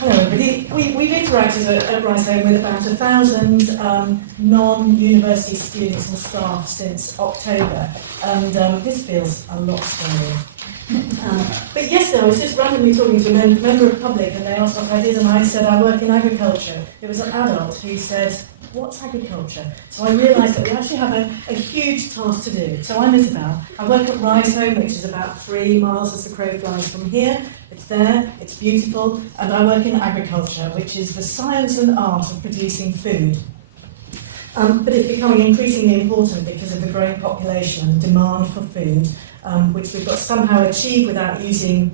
Hello everybody. We've interacted at Riseholme with about 1,000 non-university students and staff since October, and this feels a lot scarier. But yesterday I was just randomly talking to a member of the public, and they asked what I did, and I said I work in agriculture. It was an adult who said, "What's agriculture?" So I realised that we actually have a huge task to do. So I'm Isobel. I work at Riseholme, which is about 3 miles as the crow flies from here. It's there, it's beautiful, and I work in agriculture, which is the science and art of producing food. But it's becoming increasingly important because of the growing population and demand for food, which we've got to somehow achieve without using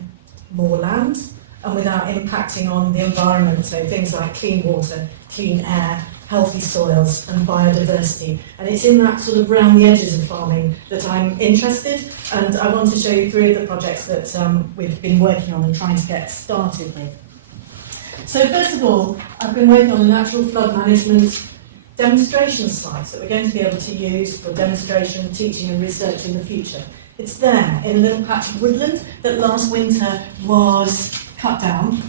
more land and without impacting on the environment, so things like clean water, clean air, healthy soils and biodiversity. And it's in that sort of round the edges of farming that I'm interested, and I want to show you 3 of the projects that we've been working on and trying to get started with. So first of all, I've been working on a natural flood management demonstration site that we're going to be able to use for demonstration, teaching and research in the future. It's there in a little patch of woodland that last winter was cut down.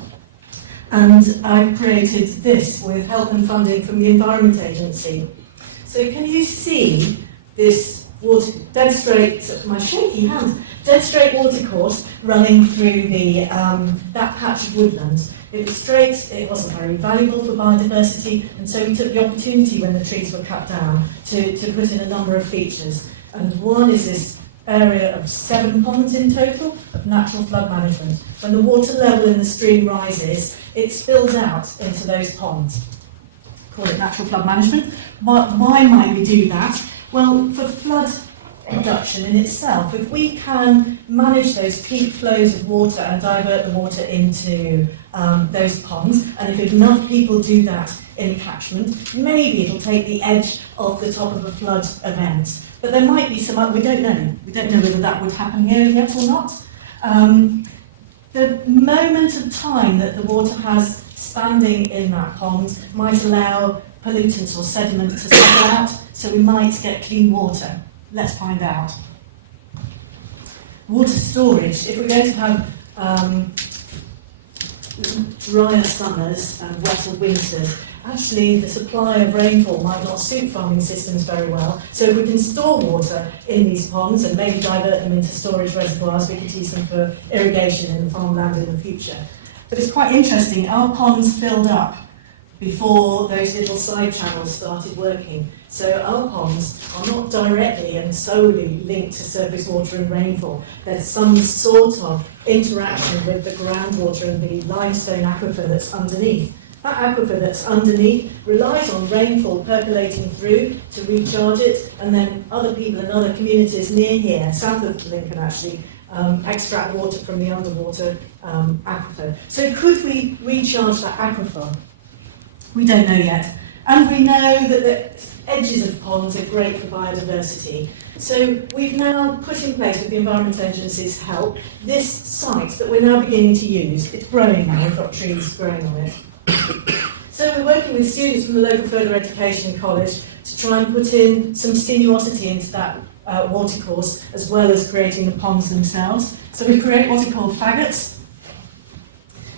And I've created this with help and funding from the Environment Agency. So can you see this dead straight watercourse running through that patch of woodland? It was straight, it wasn't very valuable for biodiversity, and so we took the opportunity when the trees were cut down to put in a number of features. And one is this area of 7 ponds in total of natural flood management. When the water level in the stream rises, it spills out into those ponds. Call it natural flood management. Why might we do that? Well, for flood reduction in itself, if we can manage those peak flows of water and divert the water into those ponds, and if enough people do that in the catchment, maybe it'll take the edge off the top of a flood event. But there might be some other, we don't know. We don't know whether that would happen here yet or not. The moment of time that the water has standing in that pond might allow pollutants or sediment to settle out, so we might get clean water. Let's find out. Water storage. If we're going to have drier summers and wetter winters, actually the supply of rainfall might not suit farming systems very well. So if we can store water in these ponds and maybe divert them into storage reservoirs, we could use them for irrigation in the farmland in the future. But it's quite interesting, our ponds filled up before those little side channels started working. So our ponds are not directly and solely linked to surface water and rainfall. There's some sort of interaction with the groundwater and the limestone aquifer that's underneath. That aquifer that's underneath relies on rainfall percolating through to recharge it, and then other people in other communities near here, south of Lincoln actually, extract water from the underwater aquifer. So could we recharge that aquifer? We don't know yet. And we know that the edges of ponds are great for biodiversity. So we've now put in place, with the Environment Agency's help, this site that we're now beginning to use. It's growing now, we've got trees growing on it. So we're working with students from the local further education college to try and put in some sinuosity into that watercourse, as well as creating the ponds themselves. So we create what are called faggots.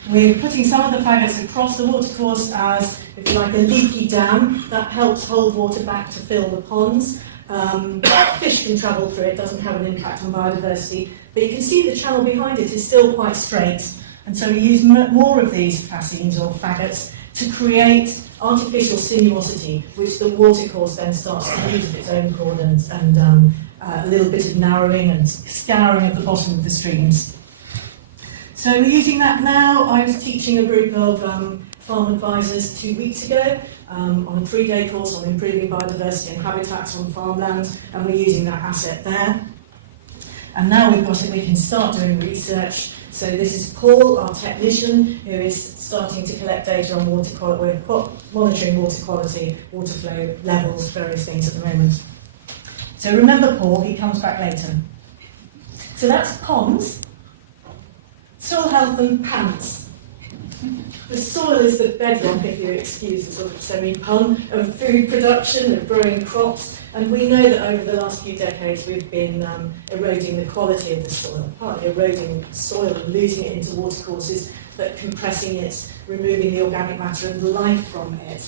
We're putting some of the faggots across the watercourse as, if you like, a leaky dam that helps hold water back to fill the ponds. Fish can travel through it, doesn't have an impact on biodiversity, but you can see the channel behind it is still quite straight. And so we use more of these fascines or faggots to create artificial sinuosity, which the watercourse then starts to use of its own accord, and a little bit of narrowing and scouring of the bottom of the streams. So we're using that now. I was teaching a group of farm advisors 2 weeks ago on a 3-day course on improving biodiversity and habitats on farmland, and we're using that asset there. And now we've got it, we can start doing research. So this is Paul, our technician, who is starting to collect data on water quality. We're monitoring water quality, water flow levels, various things at the moment. So remember Paul, he comes back later. So that's ponds, soil health and pants. The soil is the bedrock, if you excuse the sort of semi-pun, of food production, of growing crops. And we know that over the last few decades we've been eroding the quality of the soil, partly eroding soil and losing it into watercourses, but compressing it, removing the organic matter and the life from it.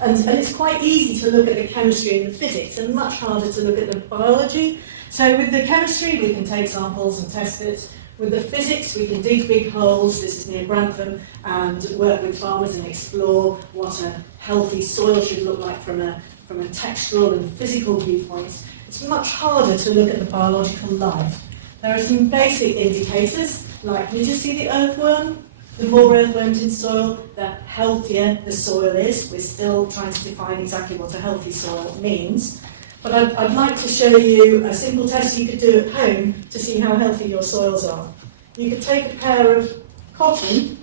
And it's quite easy to look at the chemistry and the physics, and much harder to look at the biology. So with the chemistry, we can take samples and test it. With the physics, we can dig big holes, this is near Grantham, and work with farmers and explore what a healthy soil should look like from a textural and physical viewpoint. It's much harder to look at the biological life. There are some basic indicators, like, can you just see the earthworm? The more earthworms in soil, the healthier the soil is. We're still trying to define exactly what a healthy soil means. But I'd like to show you a simple test you could do at home to see how healthy your soils are. You could take a pair of cotton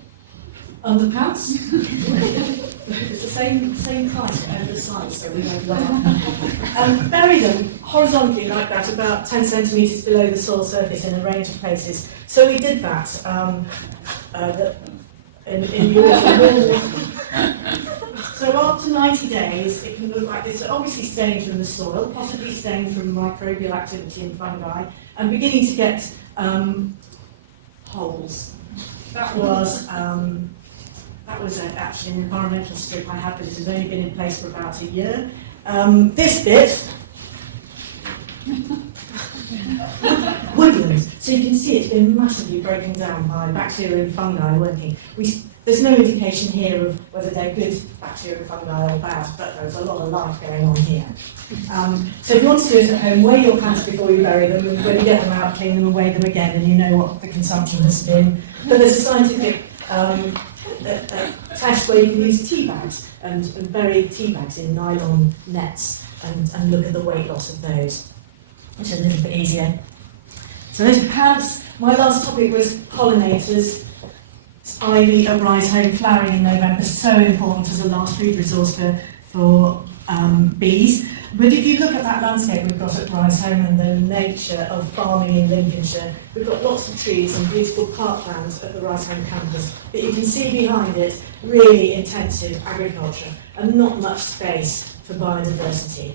underpants. It's the same price at every size, so we don't laugh. And bury them horizontally like that, about 10 centimetres below the soil surface in a range of places. So we did that in the autumn. So after 90 days, it can look like this, obviously stained from the soil, possibly stained from microbial activity and fungi, and beginning to get holes. That was actually an environmental strip I had, but it has only been in place for about a year. This bit, woodland. So you can see it's been massively broken down by bacteria and fungi working. There's no indication here of whether they're good bacteria and fungi or bad, but there's a lot of life going on here. So if you want to do it at home, weigh your plants before you bury them, and when you get them out, clean them and weigh them again, and you know what the consumption has been. But there's a scientific test where you can use tea bags and bury tea bags in nylon nets and look at the weight loss of those, which is a little bit easier. So those are plants. My last topic was pollinators. Ivy at Riseholme flowering in November, so important as a last food resource for bees. But if you look at that landscape we've got at Riseholme and the nature of farming in Lincolnshire, we've got lots of trees and beautiful parklands at the Riseholme campus, but you can see behind it really intensive agriculture and not much space for biodiversity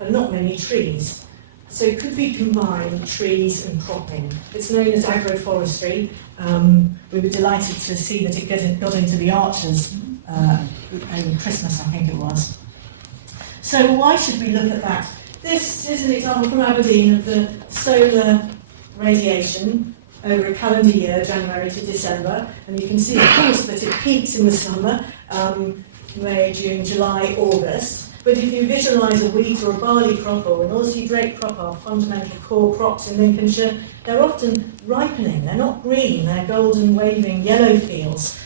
and not many trees. So could we combine trees and cropping? It's known as agroforestry. We were delighted to see that it got into the Archers over Christmas, I think it was. So why should we look at that? This is an example from Aberdeen of the solar radiation over a calendar year, January to December, and you can see, of course, that it peaks in the summer, May, June, July, August. But if you visualise a wheat or a barley crop or an oilseed rape crop, our fundamental core crops in Lincolnshire, they're often ripening. They're not green, they're golden, waving, yellow fields.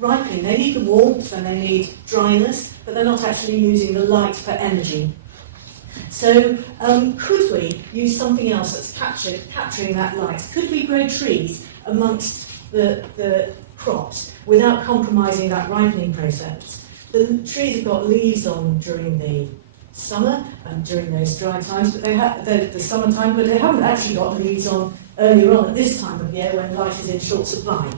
Ripening, they need the warmth and they need dryness, but they're not actually using the light for energy. So could we use something else that's capturing that light? Could we grow trees amongst the crops without compromising that ripening process? The trees have got leaves on during the summer and during those dry times, but they have the summertime, but they haven't actually got leaves on earlier on at this time of year when light is in short supply.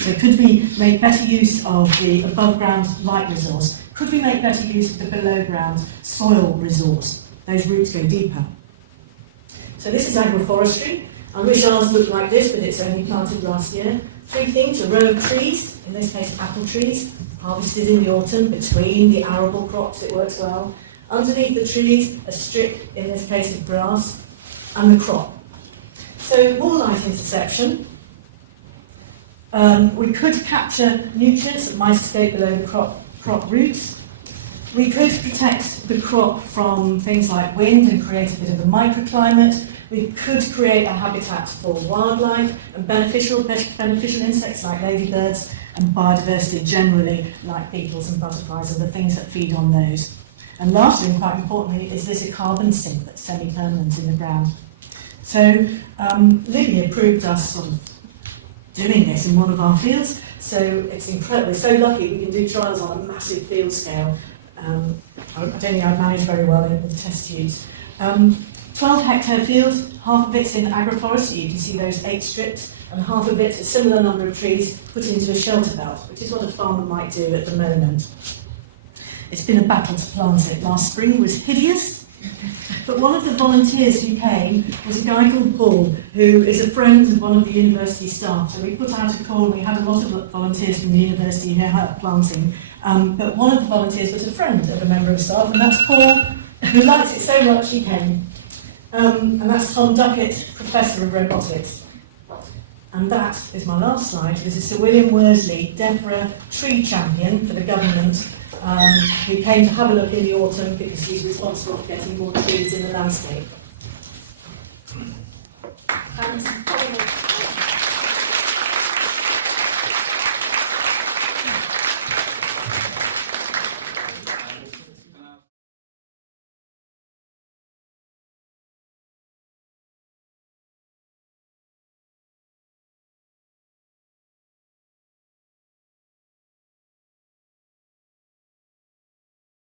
So could we make better use of the above ground light resource? Could we make better use of the below ground soil resource? Those roots go deeper. So this is agroforestry. I wish ours looked like this, but it's only planted last year. 3 things: a row of trees, in this case apple trees, harvested in the autumn between the arable crops, it works well. Underneath the trees, a strip, in this case of grass, and the crop. So more light interception. We could capture nutrients that might escape below the crop roots. We could protect the crop from things like wind and create a bit of a microclimate. We could create a habitat for wildlife and beneficial insects like ladybirds, and biodiversity generally like beetles and butterflies and the things that feed on those. And lastly, and quite importantly, is this a carbon sink that's semi-permanent in the ground? So Lily approved us sort of doing this in one of our fields, so it's incredible. We're so lucky we can do trials on a massive field scale. I don't think I've managed very well in the test tubes. 12-hectare field, half of it's in agroforestry. You can see those 8 strips, and half of it, a similar number of trees, put into a shelter belt, which is what a farmer might do at the moment. It's been a battle to plant it. Last spring it was hideous, but one of the volunteers who came was a guy called Paul, who is a friend of one of the university staff. So we put out a call, we had a lot of volunteers from the university who helped planting, but one of the volunteers was a friend of a member of staff, and that's Paul, who liked it so much he came. And that's Tom Duckett, Professor of Robotics. And that is my last slide. This is Sir William Worsley, DEFRA tree champion for the government, who came to have a look in the autumn because he's responsible for getting more trees in the landscape. Thanks.